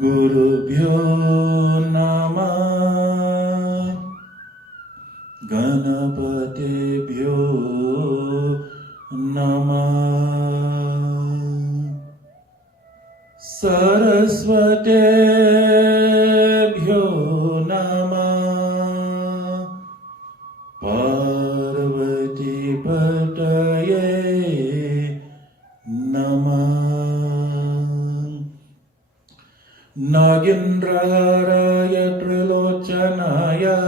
Gurubhyo Namah Ganapatebhyo Namah Sarasvatebhyo Namah Parvati Pataye Namah Nagendraharaya Trilochanaya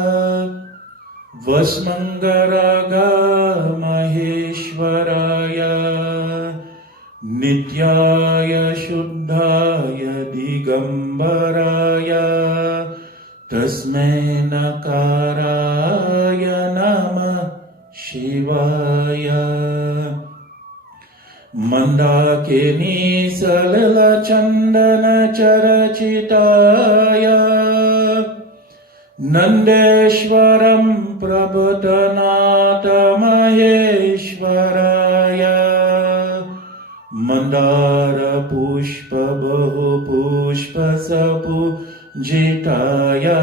Vasmangaraga Maheshwaraya Nityaya Shuddhaya Digambaraya Tasmai Nakaraya Namah Shivaya Mandakini Salila Chandana Charachitaya Nandeshwaram Prabhutanata Maheshwaraya Mandara Pushpa Bahu Pushpa Sapu Jitaya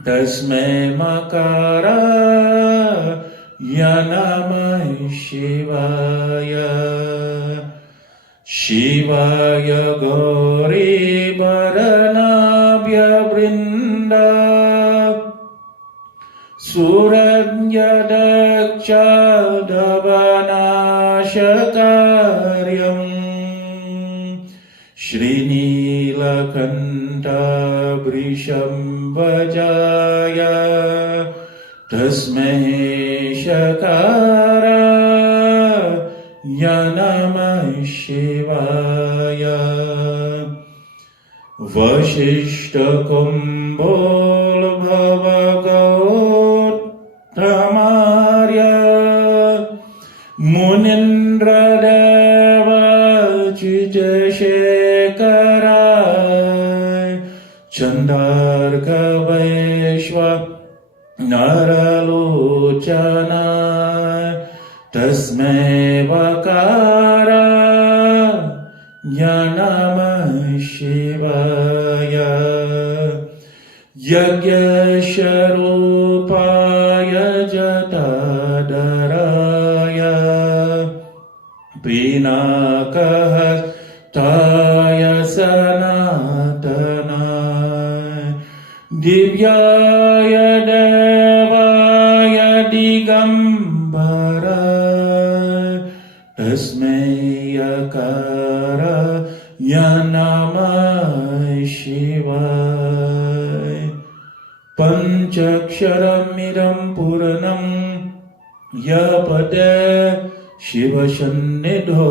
Tasmai Makara Yanamah Shivaya Shivaya Gauri Bharanabhya Brinda Suranya Daksha Davanashakaryam Srinilakanta Brisham Vajaya Tasmai Shakara Yanamah Shivaya Vashishta Kumbhol Bhavagotamarya Munindra Deva Chitashekara Chandarka Vaishwa Naralochana Tasmai Vakara Yanamah Shivaya Yagyasharupaya Jatadaraya Pinakahastaya Sanatana Divyaya Devaya Digambara Tasmai Akara Yanamah Shivaya Panchaksharamidam Puranam Yapate Shiva Sannidho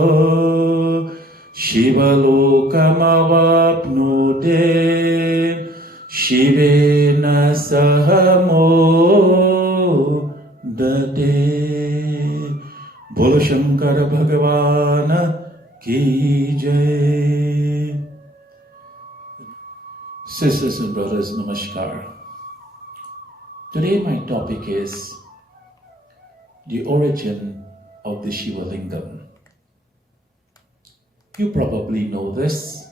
Shiva Lokamavapnote Shivena Sahamo Date Bolo Shankara Bhagavana Ki Jai. Sisters and brothers, Namaskar. Today my topic is the origin of the Shiva Lingam. You probably know this,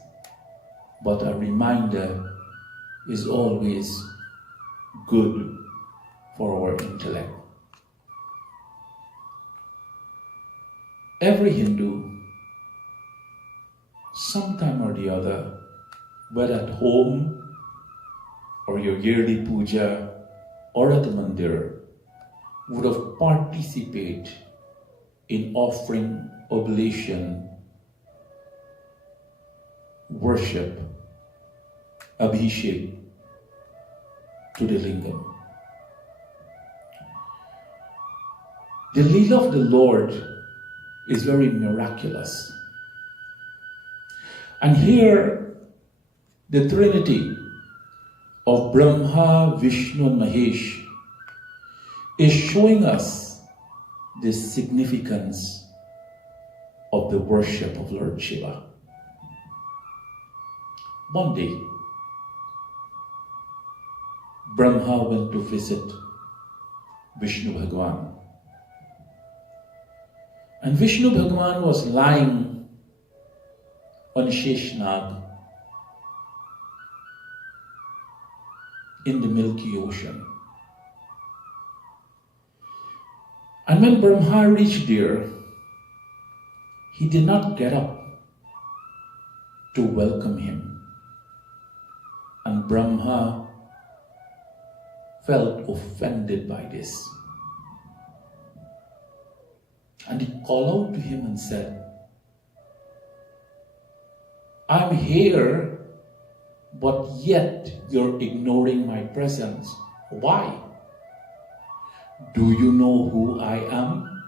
but a reminder is always good for our intellect. Every Hindu, sometime or the other, whether at home or your yearly puja or at the mandir, would have participated in offering oblation, worship, abhishek to the lingam. The Leela of the Lord is very miraculous. And here, the Trinity of Brahma, Vishnu and Mahesh is showing us the significance of the worship of Lord Shiva. One day, Brahma went to visit Vishnu Bhagwan. And Vishnu Bhagavan was lying on Sheshnag in the Milky Ocean. And when Brahma reached there, he did not get up to welcome him. And Brahma felt offended by this. And he called out to him and said, I'm here, but yet you're ignoring my presence. Why? Do you know who I am?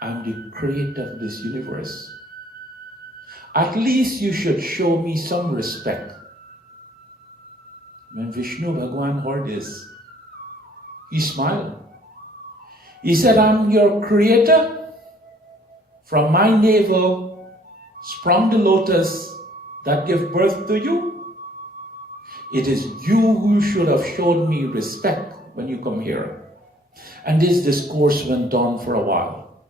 I'm the creator of this universe. At least you should show me some respect. When Vishnu Bhagavan heard this, he smiled. He said, I'm your creator. From my navel sprung the lotus that gave birth to you. It is you who should have shown me respect when you come here. And this discourse went on for a while.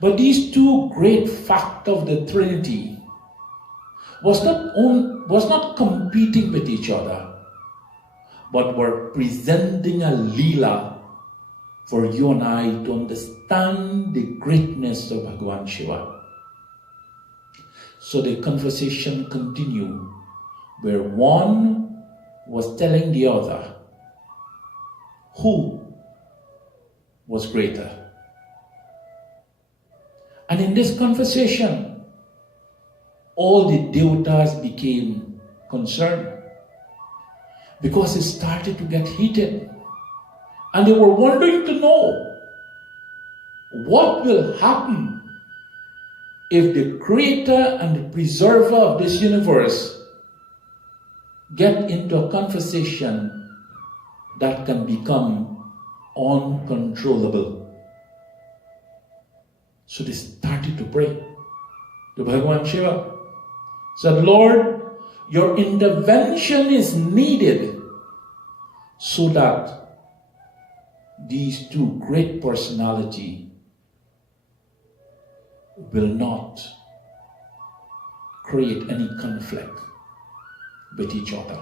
But these two great facts of the Trinity was not competing with each other, but were presenting a Leela for you and I to understand the greatness of Bhagavan Shiva. So the conversation continued, where one was telling the other who was greater. And in this conversation, all the devatas became concerned because it started to get heated. And they were wondering to know what will happen if the creator and the preserver of this universe get into a conversation that can become uncontrollable. So they started to pray to Bhagavan Shiva. Said, Lord, your intervention is needed so that these two great personalities will not create any conflict with each other.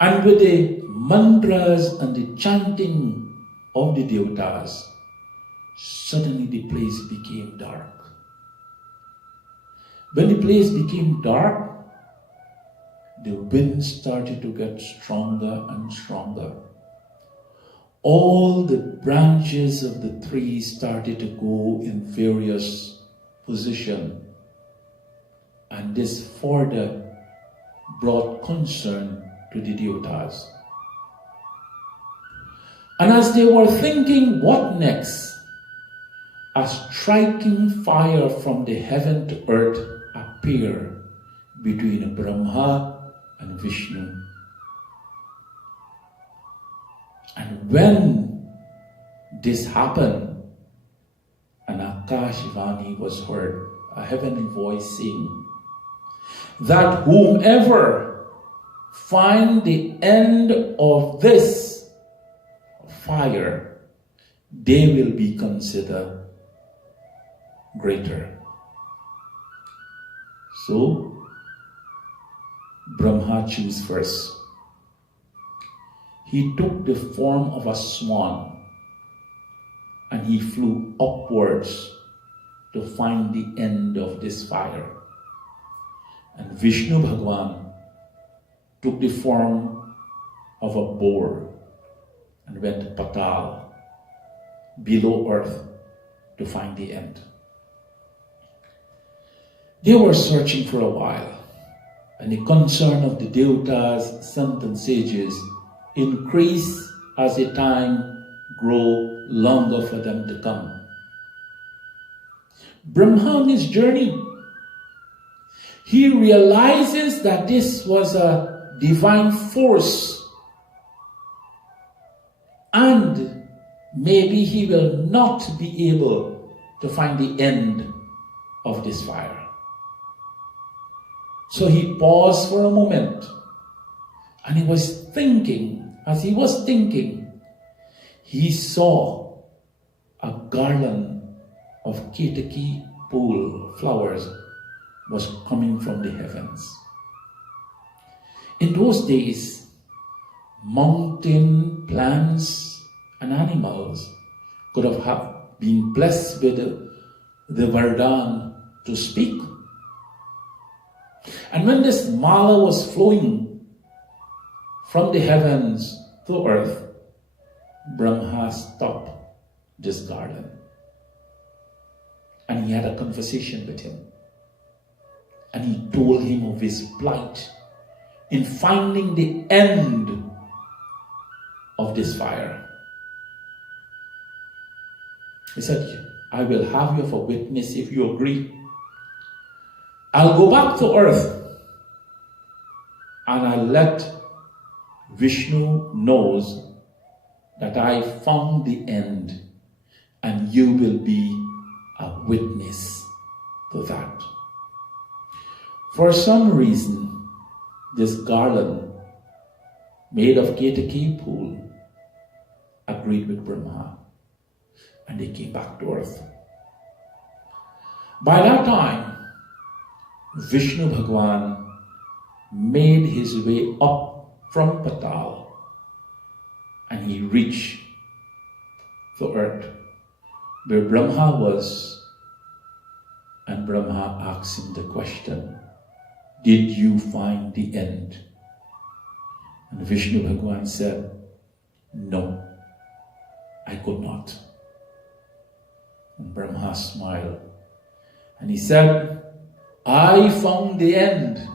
And with the mantras and the chanting of the devatas, suddenly the place became dark. When the place became dark, the wind started to get stronger and stronger. All the branches of the trees started to go in various positions, and this further brought concern to the devatas. And as they were thinking, what next? A striking fire from the heaven to earth appeared between Brahma and Vishnu. And when this happened, an Akashvani was heard, a heavenly voice saying, that whomever find the end of this fire, they will be considered greater. So, Brahma chose first. He took the form of a swan and he flew upwards to find the end of this fire. And Vishnu Bhagavan took the form of a boar and went to Patal, below earth, to find the end. They were searching for a while, and the concern of the devatas, saints and sages increased as the time grew longer for them to come. Brahma on his journey, he realizes that this was a divine force, and maybe he will not be able to find the end of this fire. So he paused for a moment, and he was thinking. As he was thinking, he saw a garland of Ketaki pool flowers was coming from the heavens. In those days, mountain plants and animals could have been blessed with the Vardhan to speak. And when this mala was flowing from the heavens to earth, Brahma stopped this garden. And he had a conversation with him. And he told him of his plight in finding the end of this fire. He said, I will have you for witness if you agree. I'll go back to earth and I'll let Vishnu knows that I found the end, and you will be a witness to that. For some reason, this garland made of Ketaki pool agreed with Brahma, and they came back to earth. By that time, Vishnu Bhagwan made his way up from Patal, and he reached the earth where Brahma was, and Brahma asked him the question, did you find the end? And Vishnu Bhagwan said, no, I could not. And Brahma smiled, and he said, I found the end,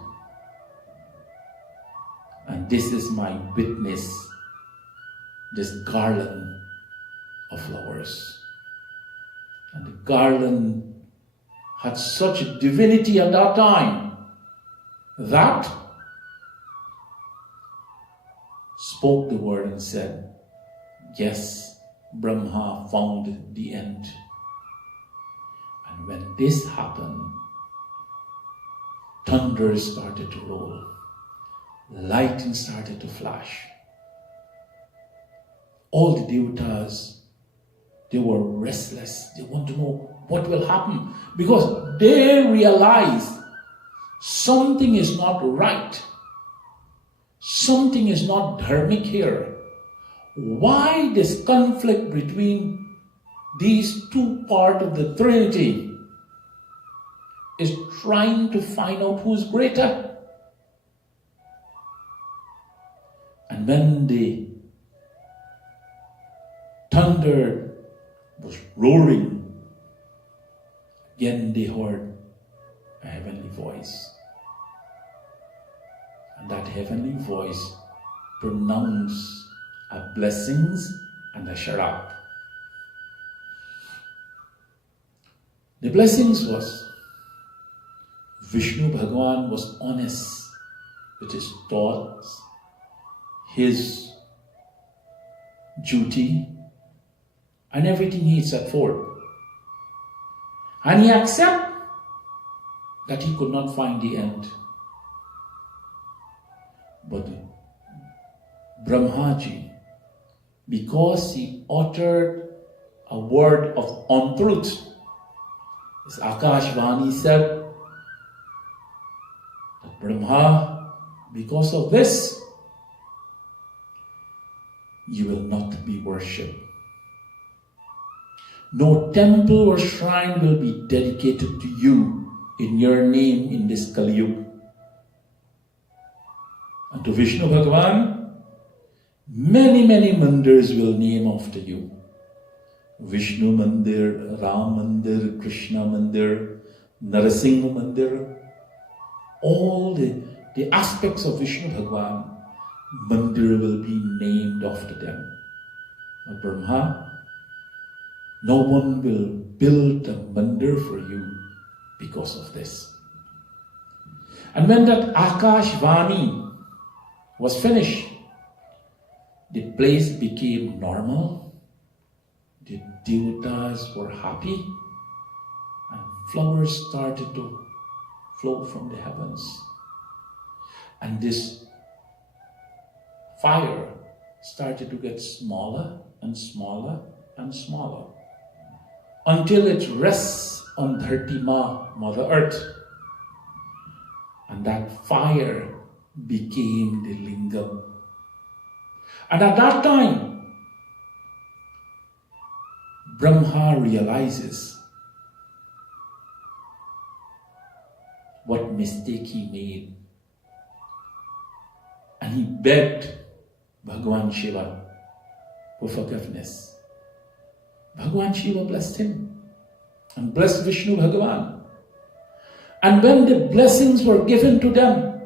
and this is my witness, this garland of flowers. And the garland had such divinity at that time that spoke the word and said, yes, Brahma found the end. And when this happened, thunder started to roll, lightning started to flash. All the devatas, they were restless. They want to know what will happen, because they realize something is not right. Something is not dharmic here. Why this conflict between these two parts of the Trinity is trying to find out who's greater? And when the thunder was roaring, again they heard a heavenly voice. And that heavenly voice pronounced a blessings and a sharap. The blessings was Vishnu Bhagwan was honest with his thoughts, his duty, and everything he set forth. And he accepted that he could not find the end. But Brahmaji, because he uttered a word of untruth, as Akashvani said, that Brahma, because of this, you will not be worshipped. No temple or shrine will be dedicated to you in your name in this Kali Yuga. And to Vishnu Bhagwan, many mandirs will name after you. Vishnu Mandir, Ram Mandir, Krishna Mandir, Narasingha Mandir. All the aspects of Vishnu Bhagwan, mandir will be named after them. But Brahma, no one will build a mandir for you because of this. And when that Akashvani was finished, the place became normal, the devatas were happy, and flowers started to flow from the heavens. And this fire started to get smaller and smaller and smaller. until it rests on Dharti Ma, Mother Earth. And that fire became the lingam. And at that time, Brahma realizes what mistake he made. And he begged Bhagavan Shiva for forgiveness. Bhagavan Shiva blessed him and blessed Vishnu Bhagavan. And when the blessings were given to them,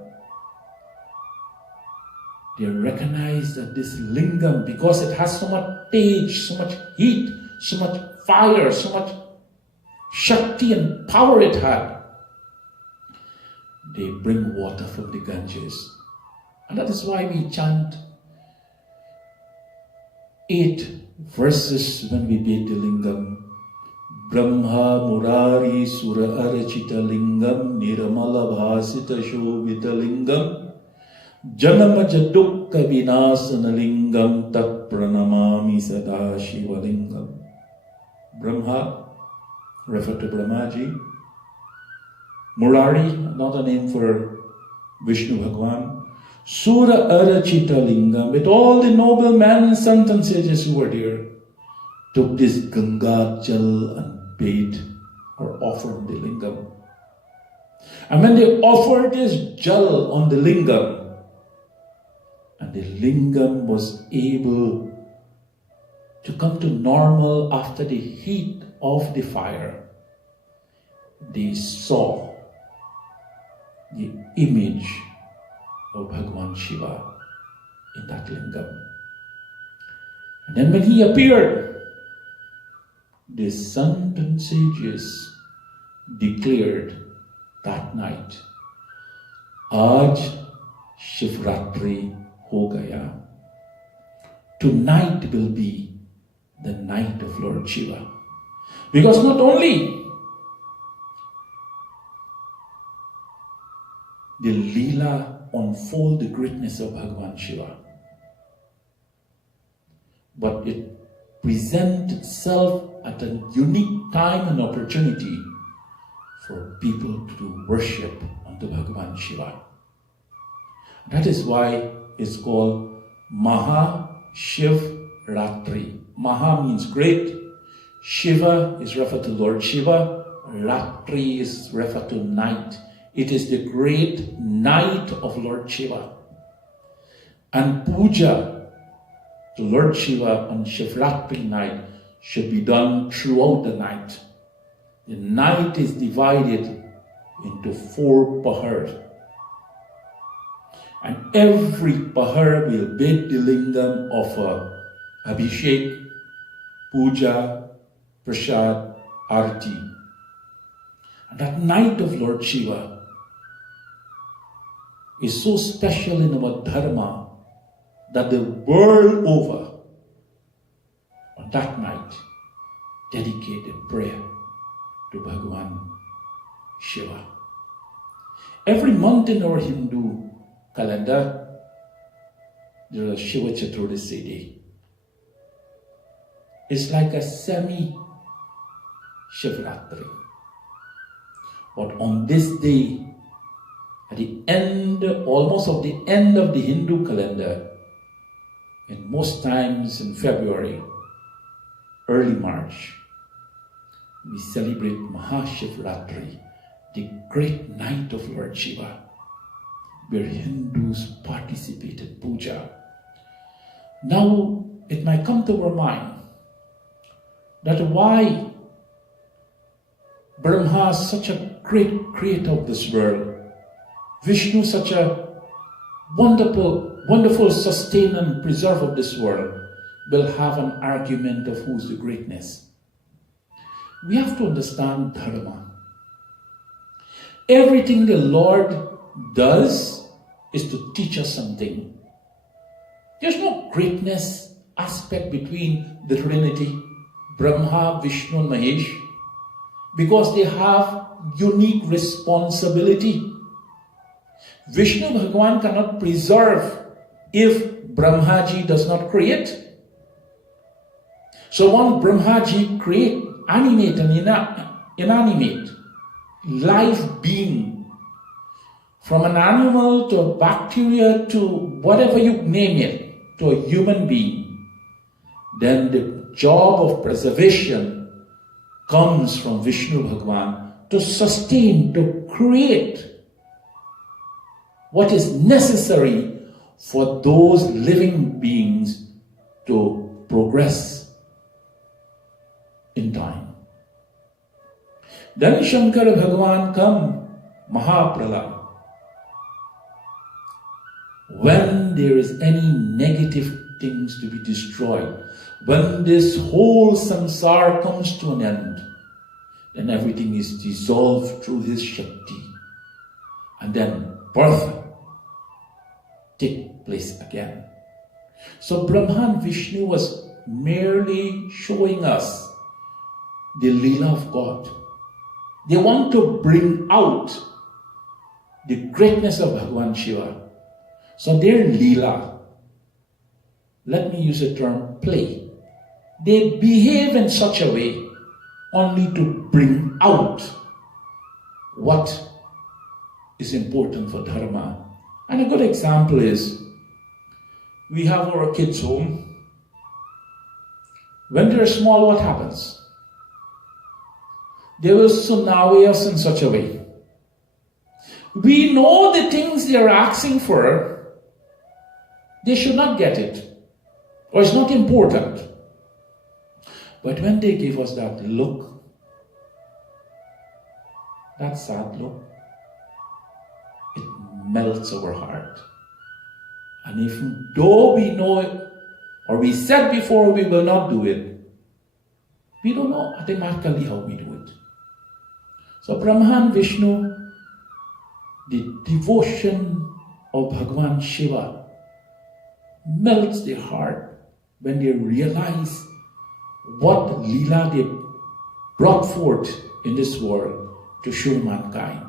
they recognized that this lingam, because it has so much tej, so much heat, so much fire, so much Shakti and power it had, they bring water from the Ganges. And that is why we chant 8 verses when we bathe the lingam. Brahma Murari Sura Arachita Lingam Niramala Bhasita Shobhita Lingam Janamaja Dukkha Vinasana Lingam Tat Pranamami Sada Shiva Lingam. Brahma, refer to Brahmaji. Murari, another name for Vishnu Bhagwan. Sura Arachita Lingam, with all the noble men and sons and sages who were there, took this Ganga Jal and bathed or offered the lingam. And when they offered this Jal on the lingam, and the lingam was able to come to normal after the heat of the fire, they saw the image of Bhagavan Shiva in that lingam. And then when he appeared, the sons and sages declared that night, Aaj Shivratri ho gaya. Tonight will be the night of Lord Shiva. Because not only the Leela unfold the greatness of Bhagavan Shiva, but it presents itself at a unique time and opportunity for people to worship unto Bhagavan Shiva. That is why it's called Maha Shivratri. Maha means great. Shiva is referred to Lord Shiva. Ratri is referred to night. It is the great night of Lord Shiva. And puja to Lord Shiva on Shivratri night should be done throughout the night. The night is divided into 4 pahars. And every pahar will bathe the lingam of Abhishek, Puja, Prasad, Arti. And that night of Lord Shiva is so special in our dharma that the world over, on that night, dedicated prayer to Bhagavan Shiva. Every month in our Hindu calendar, there is Shiva Chaturdasi Day. It's like a semi-Shivratri. But on this day, at the end, almost of the end of the Hindu calendar, and most times in February, early March, we celebrate Mahashivratri, the great night of Lord Shiva, where Hindus participated puja. Now, it might come to our mind that why Brahma is such a great creator of this world, Vishnu such a wonderful sustainer and preserver of this world, will have an argument of who's the greatness. We have to understand dharma. Everything the Lord does is to teach us something. There's no greatness aspect between the Trinity, Brahma, Vishnu and Mahesh, because they have unique responsibility. Vishnu Bhagavan cannot preserve if Brahmaji does not create. So once Brahmaji create, animate and inanimate life being, from an animal to a bacteria to whatever you name it, to a human being, then the job of preservation comes from Vishnu Bhagwan to sustain, to create what is necessary for those living beings to progress in time. Then Shankara Bhagwan come, Mahapralaya. When there is any negative things to be destroyed, when this whole samsara comes to an end, then everything is dissolved through his Shakti. And then birth take place again. So Brahma and Vishnu was merely showing us the Leela of God. They want to bring out the greatness of Bhagavan Shiva. So their Leela, let me use the term play. They behave in such a way only to bring out what is important for Dharma. And a good example is, we have our kids home. When they're small, what happens? They will surround us in such a way. We know the things they are asking for, they should not get it, or it's not important. But when they give us that look, that sad look, it melts our heart. And even though we know it, or we said before we will not do it, we don't know automatically how we do it. So Brahma and Vishnu, the devotion of Bhagavan Shiva melts their heart when they realize what Leela they brought forth in this world to show mankind.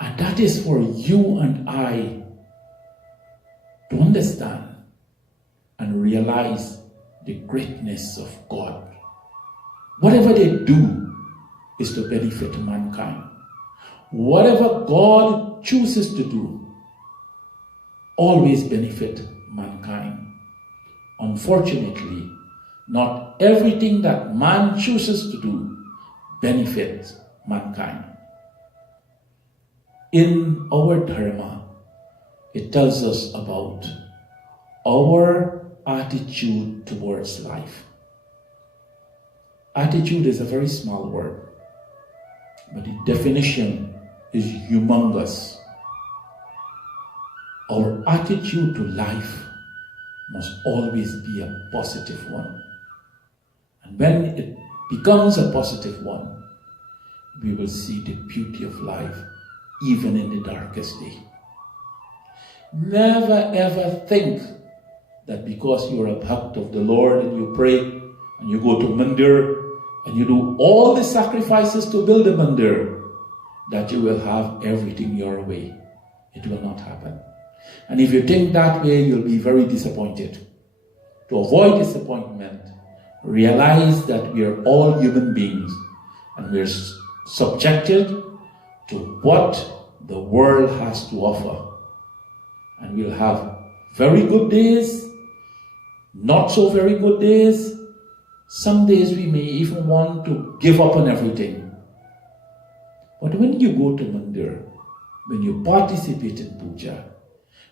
And that is for you and I to understand and realize the greatness of God. Whatever they do is to benefit mankind. Whatever God chooses to do always benefit mankind. Unfortunately, not everything that man chooses to do benefits mankind. In our Dharma, it tells us about our attitude towards life. Attitude is a very small word, but the definition is humongous. Our attitude to life must always be a positive one. And when it becomes a positive one, we will see the beauty of life even in the darkest day. Never ever think that because you're a bhakt of the Lord and you pray and you go to Mandir and you do all the sacrifices to build a Mandir, that you will have everything your way. It will not happen. And if you think that way, you'll be very disappointed. To avoid disappointment, realize that we are all human beings and we're subjected to what the world has to offer. And we'll have very good days, not so very good days. Some days we may even want to give up on everything. But when you go to Mandir, when you participate in puja,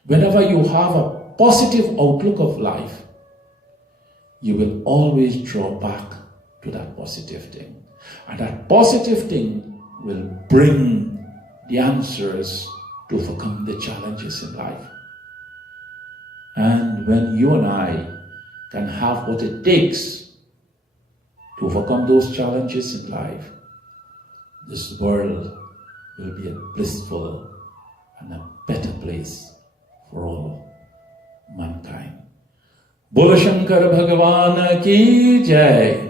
whenever you have a positive outlook of life, you will always draw back to that positive thing. And that positive thing will bring the answers to overcome the challenges in life. And when you and I can have what it takes to overcome those challenges in life, this world will be a blissful and a better place for all mankind. Bolo Shankar Bhagavan ki jai.